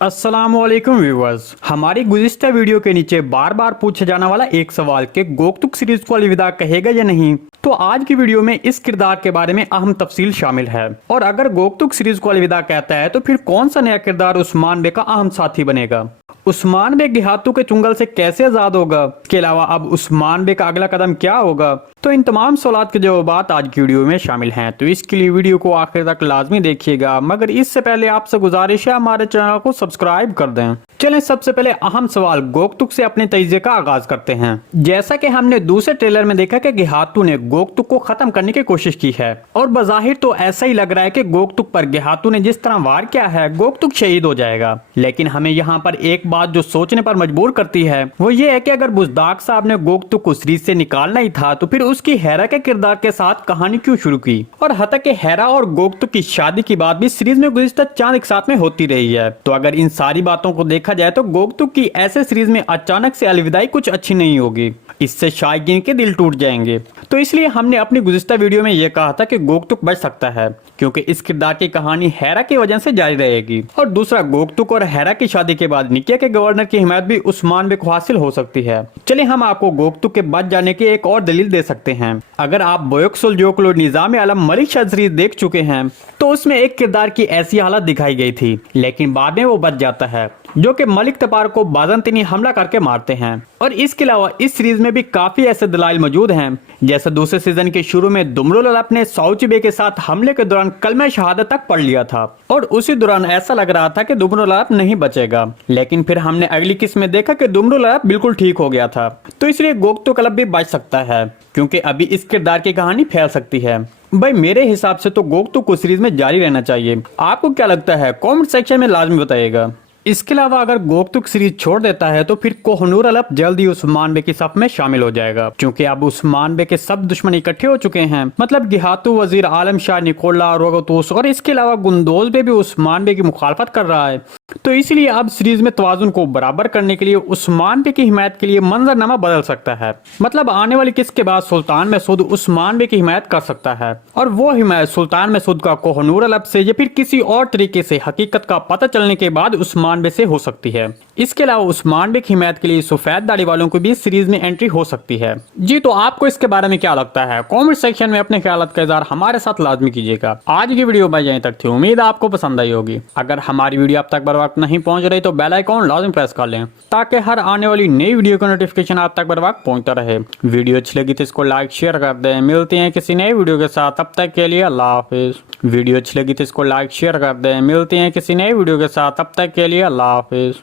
अस्सलामुअलैकुम व्यूअर्स, हमारी गुज़िश्ता वीडियो के नीचे बार बार पूछा जाने वाला एक सवाल कि गोकतुक सीरीज को अलविदा कहेगा या नहीं। तो आज की वीडियो में इस किरदार के बारे में अहम तफसील शामिल है। और अगर गोकतुक सीरीज को अलविदा कहता है तो फिर कौन सा नया किरदार उस्मान बे का अहम साथी बनेगा। उस्मान बे गिहातू के चुंगल से कैसे आजाद होगा। इसके अलावा अब उस्मान बे का अगला कदम क्या होगा। तो इन तमाम सवालात के जवाब आज की वीडियो में शामिल हैं, तो इसके लिए वीडियो को आखिर तक लाजमी देखिएगा। मगर इससे पहले आपसे गुजारिश है हमारे चैनल को सब्सक्राइब कर दें। चलें सबसे पहले अहम सवाल गोकतुक से अपने तजिए का आगाज करते हैं। जैसा कि हमने दूसरे ट्रेलर में देखा कि गिहातू ने गोकतुक को खत्म करने की कोशिश की है और बज़ाहिर तो ऐसा ही लग रहा है कि गोकतुक पर गिहातू ने जिस तरह वार किया है गोकतुक शहीद हो जाएगा। लेकिन हमें यहाँ पर एक बात जो सोचने पर मजबूर करती है वो ये है कि अगर बुज़दाग साहब ने गोकतुक को सीरीज से निकालना ही था तो फिर उसकी हेरा के किरदार के साथ कहानी क्यों शुरू की। और हता कि हेरा और गोकतुक की शादी की बात भी सीरीज में गुज़िश्ता चांद एक साथ में होती रही है। तो अगर इन सारी बातों को देखा जाए तो गोकतुक की ऐसे सीरीज में अचानक से अलविदाई कुछ अच्छी नहीं होगी, इससे शायकीन के दिल टूट जाएंगे। तो इसलिए हमने अपनी गुज़िश्ता वीडियो में यह कहा था कि गोकतुक बच सकता है क्योंकि इस किरदार की कहानी हेरा की वजह से जारी रहेगी। और दूसरा, गोकतुक और हेरा की शादी के बाद निकिया के गवर्नर की हिमायत भी उस्मान बे को हासिल हो सकती है। चलिए हम आपको गोकतुक के बच जाने की एक और दलील दे सकते हैं। अगर आप बोयक्सुलजोकलो निजाम आलम मलिक शाह सीरीज देख चुके हैं तो उसमें एक किरदार की ऐसी हालत दिखाई गई थी, लेकिन बाद में वो बच जाता है जो कि मलिक तपार को बाज़ंतीनी हमला करके मारते हैं। और इसके अलावा इस सीरीज में भी काफी ऐसे दलाइल मौजूद हैं, जैसे दूसरे सीजन के शुरू में दुमरुल ने साउची बे के साथ हमले के दौरान कलमा शहादत तक पढ़ लिया था और उसी दौरान ऐसा लग रहा था कि दुमरुल नहीं बचेगा, लेकिन फिर हमने अगली किस्त में देखा कि दुमरुल बिल्कुल ठीक हो गया था। तो इसलिए गोकतुक भी बच सकता है क्योंकि अभी इस किरदार की कहानी फैल सकती है। भाई मेरे हिसाब से तो गोकतुक को सीरीज में जारी रहना चाहिए। आपको क्या लगता है कमेंट सेक्शन में लाजमी बताइएगा। इसके अलावा अगर गोकतुक सीरीज छोड़ देता है तो फिर कोहनूर अलप जल्द ही उस्मान बे की सफ में शामिल हो जाएगा, क्योंकि अब उस्मान बे के सब दुश्मन इकट्ठे हो चुके हैं। मतलब गिहातू, वजीर आलम शाह, निकोला, रोगतूस और इसके अलावा गुंदोज बे भी उस्मान बे की मुखालफत कर रहा है। तो इसलिए अब सीरीज में तवाजुन को बराबर करने के लिए उस्मान बे की हिमायत के लिए मंजरनामा बदल सकता है। मतलब आने वाली किस्त के बाद सुल्तान मसूद उस्मान बे की हिमायत कर सकता है और वो हिमायत सुल्तान मसूद का कोहनूर अलप से या फिर किसी और तरीके से हकीकत का पता चलने के बाद उस्मान बे से हो सकती है। इसके अलावा उस्मान बे की हिमायत के लिए सफेद दाढ़ी वालों को भी सीरीज में एंट्री हो सकती है। जी तो आपको इसके बारे में क्या लगता है कमेंट सेक्शन में अपने ख्यालात का इज़हार हमारे साथ लाजमी कीजिएगा। आज की वीडियो भाई यहीं तक थी, उम्मीद आपको पसंद आई होगी। अगर हमारी वीडियो अब तक बर वक्त नहीं पहुंच रही तो बेल आइकॉन लाजमी प्रेस कर लें ताकि हर आने वाली नई वीडियो का नोटिफिकेशन आप तक बर वक्त पहुंचता रहे। वीडियो अच्छी लगी तो इसको लाइक शेयर कर दें। मिलते हैं किसी नई वीडियो के साथ, तब तक के लिए अल्लाह हाफिज। वीडियो अच्छी लगी तो इसको लाइक शेयर कर दें। मिलते हैं किसी नई वीडियो के साथ, तब तक के लिए अल्लाह हाफिज।